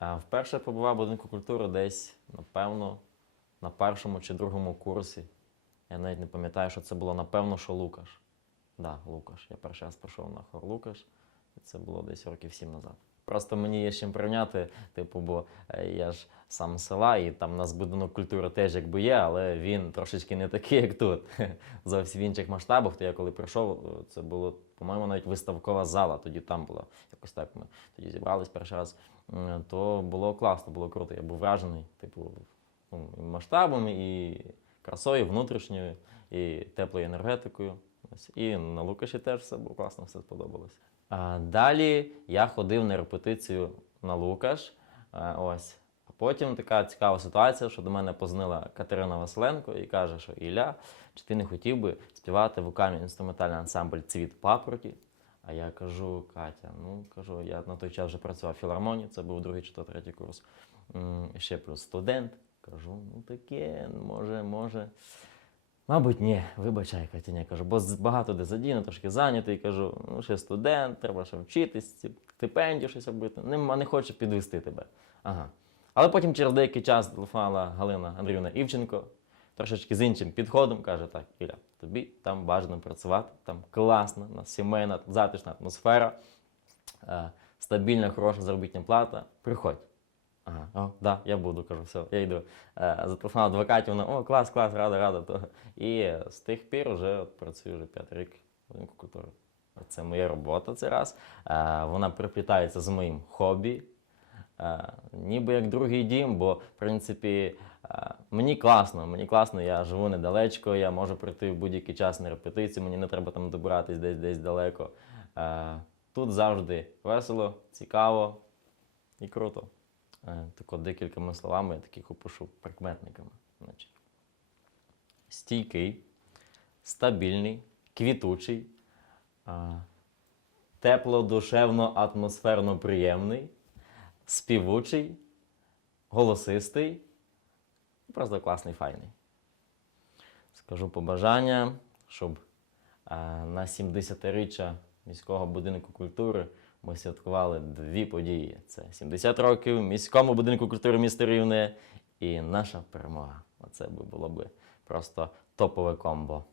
Вперше побував в будинку культури десь, напевно, на першому чи другому курсі. Я навіть не пам'ятаю, що це було, напевно, що Лукаш. Так, да, Лукаш. Я перший раз прийшов на хор Лукаш, це було десь років сім назад. Просто мені є з чим порівняти, типу, бо е, я ж сам села, і там у нас будинок культури теж якби є, але він трошечки не такий, як тут. Зовсім в інших масштабах. То я коли прийшов, е, це було, по-моєму, навіть виставкова зала. Тоді там була. Якось так ми тоді зібрались перший раз. То було класно, було круто. Я був вражений, типу, ну, і масштабом, і красою внутрішньою, і теплою енергетикою. І на Лукаші теж все було класно, все сподобалось. Далі я ходив на репетицію на Лукаш. Ось. А потім така цікава ситуація, що до мене позвонила Катерина Василенко і каже, що Ілля, чи ти не хотів би співати вокальний інструментальний ансамбль Цвіт папороті? А я кажу, Катя, ну кажу, я на той час вже працював в філармонії, це був другий чи то третій курс. Ще плюс студент. Кажу, ну таке, може, може. Мабуть, ні, вибачай, Катя, ні, кажу, бо багато де задіяно, трошки зайнятий. Кажу, ну ще студент, треба ще вчитись, стипендію щось робити. Нема, не хочу підвести тебе. Ага. Але потім через деякий час телефонувала Галина Андріївна Івченко, трошечки з іншим підходом, каже: так, Іля, тобі там бажано працювати, там класна, сімейна, затишна атмосфера, е, стабільна, хороша заробітна плата. Приходь. Ага, о, да, я буду, кажу, все, я йду. Е, зателефонував адвокатів, вона, о, клас, клас, рада, рада. То. І з тих пір вже от, працюю вже п'ятий рік в будинку культури. Це моя робота це раз. Е, вона приплітається з моїм хобі. Е, ніби як другий дім, бо в принципі мені класно, мені класно, я живу недалечко, я можу прийти в будь-який час на репетицію, мені не треба там добиратись десь десь далеко. Тут завжди весело, цікаво і круто. Е, Так от декількома словами я таких опишу прикметниками. Значить, стійкий, стабільний, квітучий, а, тепло, душевно, атмосферно приємний, співучий, голосистий, просто класний, файний. Скажу побажання, щоб на 70-річчя міського будинку культури ми святкували дві події: це 70 років міському будинку культури міста Рівне і наша перемога. Оце було би просто топове комбо.